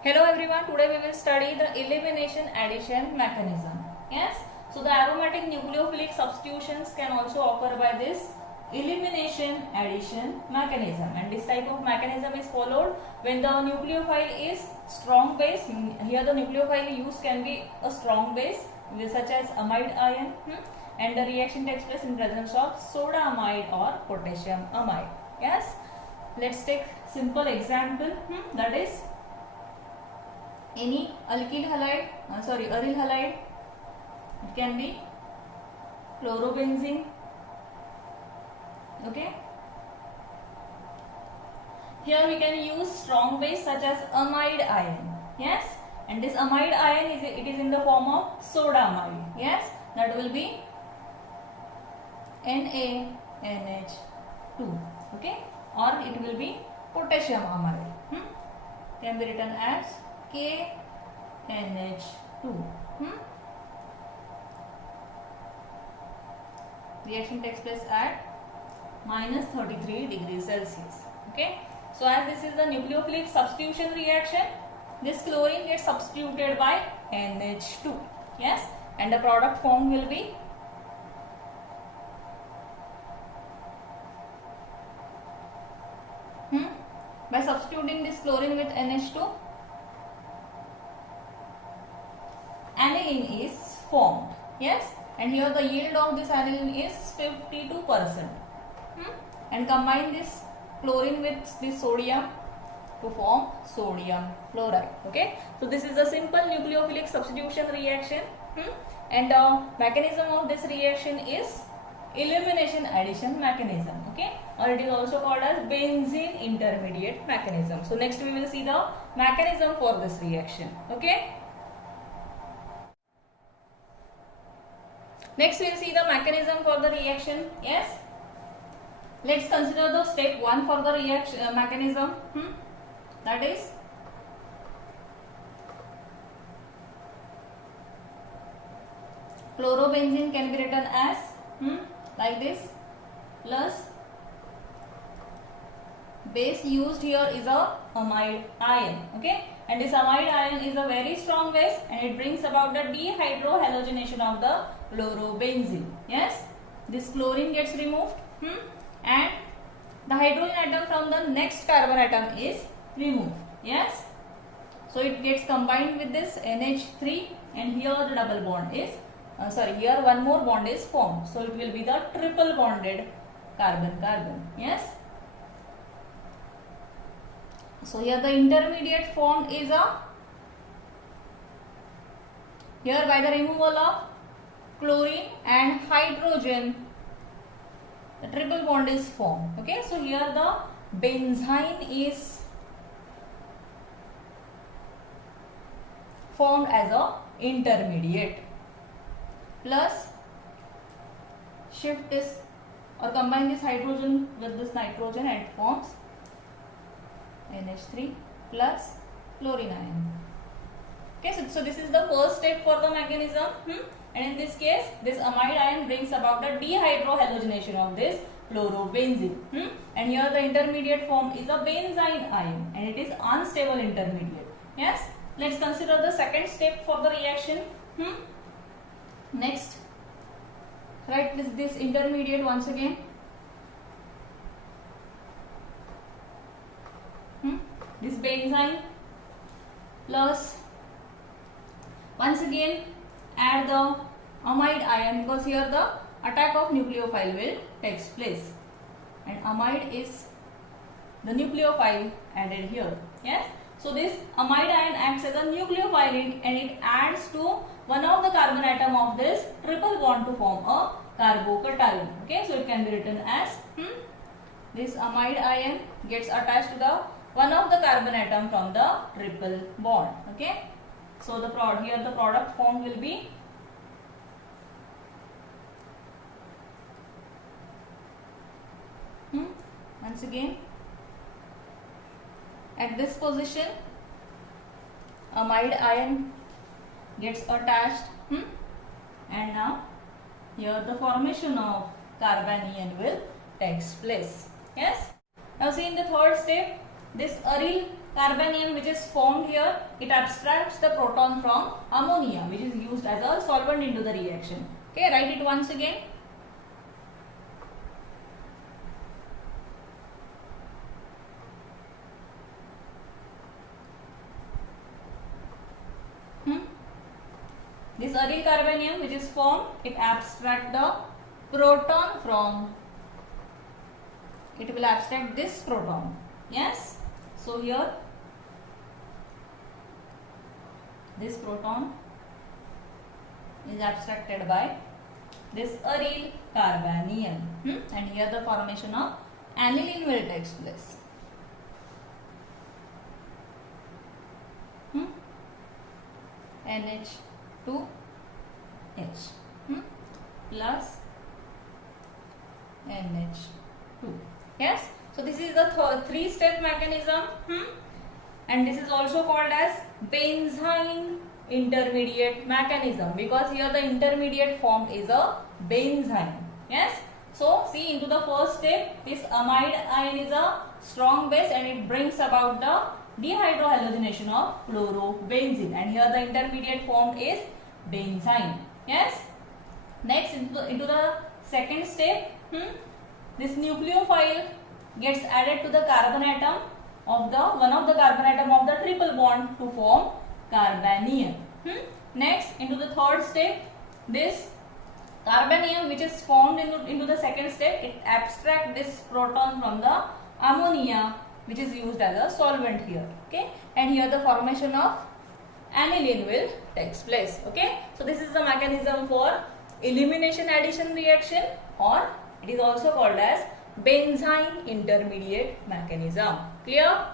Hello everyone, today we will study the elimination addition mechanism. Yes, so the aromatic nucleophilic substitutions can also occur by this elimination addition mechanism, and this type of mechanism is followed when the nucleophile is strong base. Here the nucleophile used can be a strong base such as amide ion, and the reaction takes place in presence of soda amide or potassium amide. Yes, let's take simple example, that is any alkyl halide, aryl halide. It can be chlorobenzene. Okay, here we can use strong base such as amide ion. Yes, and this amide ion is in the form of soda amide. Yes, that will be NaNH2. Okay, or it will be potassium amide. Can be written as KNH2. Reaction takes place at -33 degrees Celsius. Okay, so as this is the nucleophilic substitution reaction, this chlorine gets substituted by NH2. Yes, and the product formed will be by substituting this chlorine with NH2, aniline is formed. Yes, and here the yield of this aniline is 52%. And combine this chlorine with this sodium to form sodium chloride. Okay, so this is a simple nucleophilic substitution reaction, and the mechanism of this reaction is elimination addition mechanism. Okay, or it is also called as benzene intermediate mechanism. So next we will see the mechanism for this reaction. Okay, next we will see the mechanism for the reaction. Yes, let's consider the step 1 for the reaction mechanism. That is chlorobenzene can be written as like this, plus base used here is a amide ion. Okay, and this amide ion is a very strong base, and it brings about the dehydrohalogenation of the chlorobenzene. Yes, this chlorine gets removed, and the hydrogen atom from the next carbon atom is removed. Yes, so it gets combined with this NH3, and here the double bond is here one more bond is formed, so it will be the triple bonded carbon-carbon. Yes, so here the intermediate formed is here by the removal of chlorine and hydrogen, the triple bond is formed. Okay, so here the benzene is formed as a intermediate, plus shift this or combine this hydrogen with this nitrogen, and it forms NH3 plus chlorine ion. Okay, so this is the first step for the mechanism, and in this case this amide ion brings about the dehydrohalogenation of this chlorobenzene, and here the intermediate form is a benzene ion, and it is unstable intermediate. Yes, let's consider the second step for the reaction. Next, write this intermediate once again. This benzene plus once again add the amide ion, because here the attack of nucleophile will takes place, and amide is the nucleophile added here. Yes, so this amide ion acts as a nucleophile, and it adds to one of the carbon atom of this triple bond to form a carbocation. Okay, so it can be written as this amide ion gets attached to the one of the carbon atom from the triple bond. Okay, so the here the product formed will be once again at this position amide ion gets attached, and now here the formation of carbanion will takes place. Yes, now see in the third step this aryl carbanium which is formed here, it abstracts the proton from ammonia which is used as a solvent into the reaction. Okay, write it once again. This aryl carbanium which is formed, it abstracts the proton from, it will abstract this proton. Yes, so here this proton is abstracted by this aryl carbanium, and here the formation of aniline will take place. NH2H plus NH2. Yes, so this is the three-step mechanism, and this is also called as benzene intermediate mechanism, because here the intermediate form is a benzene. Yes, so see, into the first step, this amide ion is a strong base and it brings about the dehydrohalogenation of fluorobenzene, and here the intermediate form is benzene. Yes, next into the second step, this nucleophile gets added to the carbon atom of the one of the carbon atom of the triple bond to form carbanium. Next, into the third step, this carbanium which is formed into the second step, it abstracts this proton from the ammonia which is used as a solvent here. Okay, and here the formation of aniline will takes place. Okay, so this is the mechanism for elimination addition reaction, or it is also called as benzene intermediate mechanism. Clear?